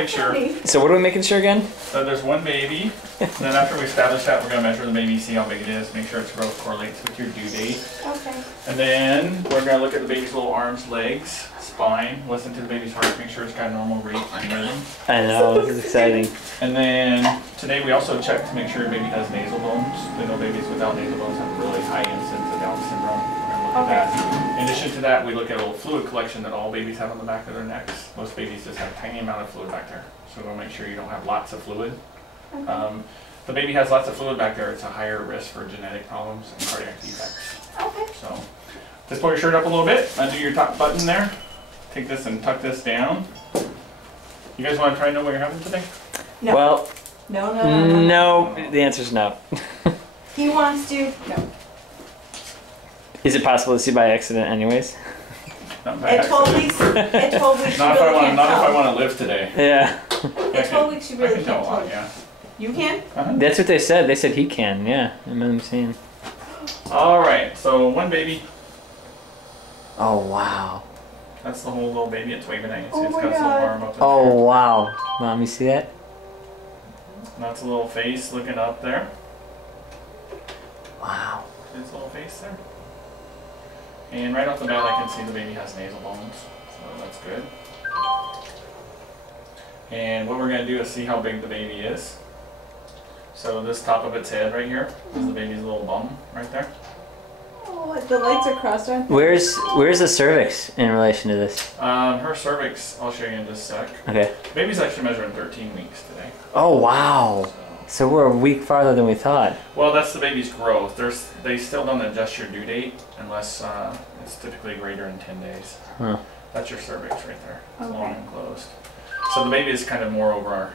make sure. So what are we making sure again? So there's one baby, and then after we establish that, we're going to measure the baby, see how big it is, make sure its growth correlates with your due date. Okay. And then we're going to look at the baby's little arms, legs, spine, listen to the baby's heart, make sure it's got normal rate and rhythm. I know, this is exciting. And then today we also check to make sure your baby has nasal bones. We know babies without nasal bones have a really high incidence of Down syndrome. We're going to look at that. In addition to that, we look at a little fluid collection that all babies have on the back of their necks. Most babies just have a tiny amount of fluid back there. So we'll make sure you don't have lots of fluid. Okay. If the baby has lots of fluid back there, it's a higher risk for genetic problems and cardiac defects. Okay. So just pull your shirt up a little bit, undo your top button there. Take this and tuck this down. You guys want to try to know what you're having today? No. Well, No. The answer's no. He wants to. No. Is it possible to see by accident anyways? Not by At accident. 12 weeks. At 12 weeks. Not you if I really want. can't Not if I tell. want to live today. Yeah. At 12 weeks, you I really can can't tell a lot. tell. Yeah. You can. That's what they said. They said he can. Yeah. I remember them saying. All right. So one baby. Oh wow. That's the whole little baby. It's waving at you. See, Oh it's my got its little God. arm up in Oh there. wow. Mom, you see that? And that's a little face looking up there. Wow. Its little face there. And right off the bat, I can see the baby has nasal bones. So that's good. And what we're going to do is see how big the baby is. So this top of its head right here is the baby's little bum right there. Oh, the legs are crossed, aren't they? Where's the cervix in relation to this? Her cervix, I'll show you in just a sec. Okay. Baby's actually measuring 13 weeks today. Oh wow. So, So we're a week farther than we thought. well, that's the baby's growth. They still don't adjust your due date unless it's typically greater than 10 days. Huh. That's your cervix right there. It's Okay. long and closed. So the baby is kind of more over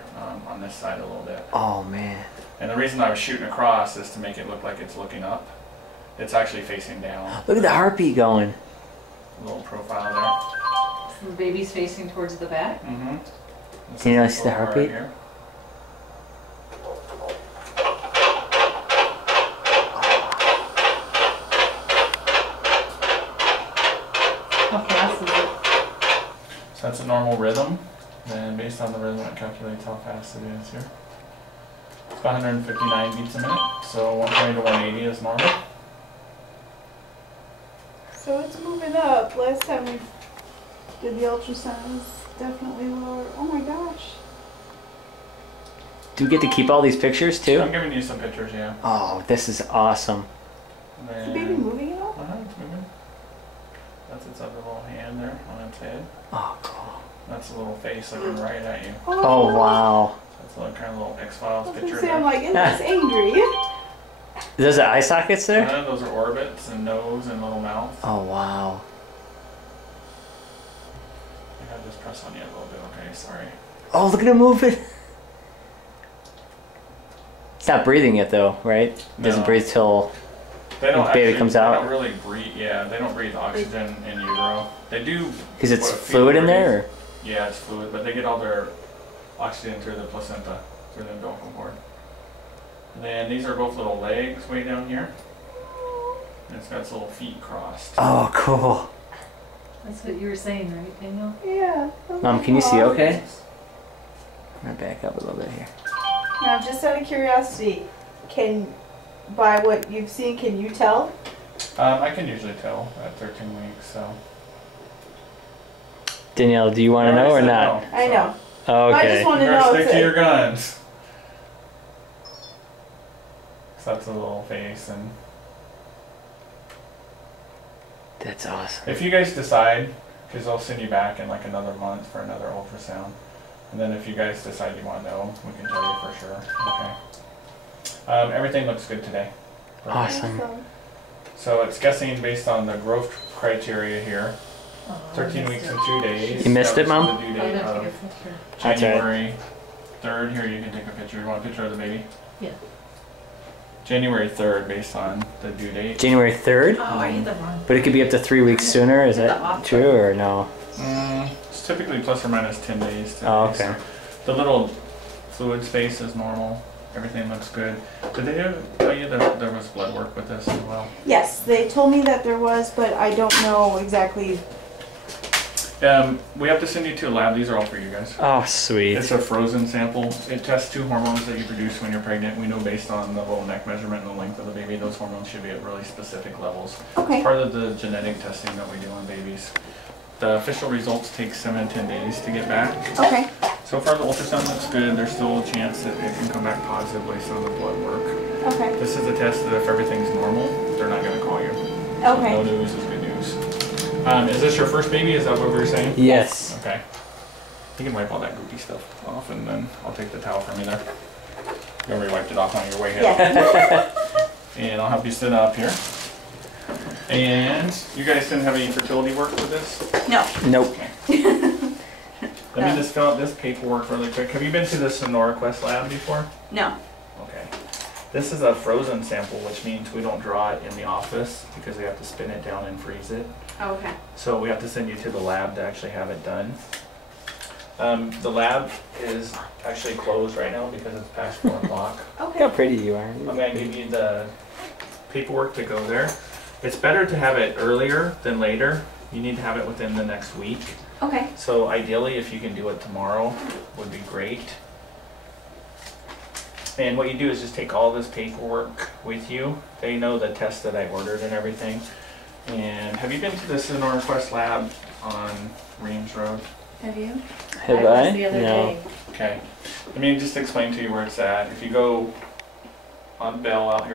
on this side a little bit. Oh man. And the reason I was shooting across is to make it look like it's looking up. It's actually facing down. Look at the heartbeat going. A little profile there. So the baby's facing towards the back. Mm-hmm. Can you see the heartbeat? Here. How fast is it? So that's a normal rhythm. Then based on the rhythm, it calculates how fast it is here. It's about 159 beats a minute. So 120 to 180 is normal. So it's moving up. Last time we did the ultrasound, it's definitely lower. Oh my gosh. Do we get to keep all these pictures I'm too? giving you some pictures, yeah. Oh, this is awesome. Is the baby moving at all? It's moving. That's its other little hand there on its head. Oh, cool. That's a little face looking right at you. Oh wow. That's a little, kind of little X-Files I was picture gonna say, I'm there. like, isn't this angry? There's the eye sockets there? Those are orbits and nose and little mouth. Oh wow. I gotta just press on you a little bit, okay, sorry. Oh, look at it moving. It's not breathing yet though, right? It doesn't No. breathe till They don't The baby actually, comes they out? don't really breathe, yeah, they don't breathe oxygen in utero. They do. because it's what, fluid in breathe. there. Or? Yeah, it's fluid, but they get all their oxygen through the placenta, through the umbilical cord. And then these are both little legs way down here. And it's got its little feet crossed. Oh, cool. That's what you were saying, right, Daniel? Yeah. Mom, can you see okay? I'm gonna back up a little bit here. Now, just out of curiosity, by what you've seen, can you tell? I can usually tell at 13 weeks, so. Danielle, do you want to know or not? I know. Okay. I just want to You know. better It's stick to a- your guns. So that's a little face, and That's awesome. if you guys decide, because they'll send you back in like another month for another ultrasound, and then if you guys decide you want to know, we can tell you for sure. Okay. Everything looks good today. Awesome. So it's guessing based on the growth criteria here. Oh, 13 weeks and 2 days. You missed That it, was Mom? The due I'd date have to of get a picture. That's right. January 3rd. Here, you can take a picture. You want a picture of the baby? Yeah. January 3rd, based on the due date. January 3rd? Oh, I hit the wrong. But it could be up to 3 weeks sooner. Is Hit the that off true or no? It's typically plus or minus 10 days. Today, Oh, okay. so the little fluid space is normal. Everything looks good. Did they tell you that there was blood work with this as well? Yes, they told me that there was, but I don't know exactly. We have to send you to a lab. These are all for you guys. Oh, sweet. It's a frozen sample. It tests 2 hormones that you produce when you're pregnant. We know based on the little neck measurement and the length of the baby, those hormones should be at really specific levels. Okay. Part of the genetic testing that we do on babies. The official results take 7 to 10 days to get back. Okay. So far the ultrasound looks good. There's still a chance that it can come back positive based on the blood work. Okay. This is a test that if everything's normal, they're not going to call you. So Okay. no news is good news. Is this your first baby? Is that what we were saying? Yes. Okay. You can wipe all that goopy stuff off and then I'll take the towel from you there. You already wiped it off on your way here. Yeah. And I'll help you sit up here. And you guys didn't have any fertility work with this? No. Nope. Let me just fill out this paperwork really quick. Have you been to the Sonora Quest lab before? No. Okay. This is a frozen sample, which means we don't draw it in the office because we have to spin it down and freeze it. Okay. So we have to send you to the lab to actually have it done. The lab is actually closed right now because it's past 4 o'clock. Look how Okay. pretty you are. I'm gonna give you the paperwork to go there. It's better to have it earlier than later. You need to have it within the next week. Okay. So ideally, if you can do it tomorrow, would be great. And what you do is just take all this paperwork with you. They know the test that I ordered and everything. And have you been to the Sonora Quest lab on Reams Road? Have you? Have was I? the other No. day. Okay. Let me just explain to you where it's at. If you go on Bell out here,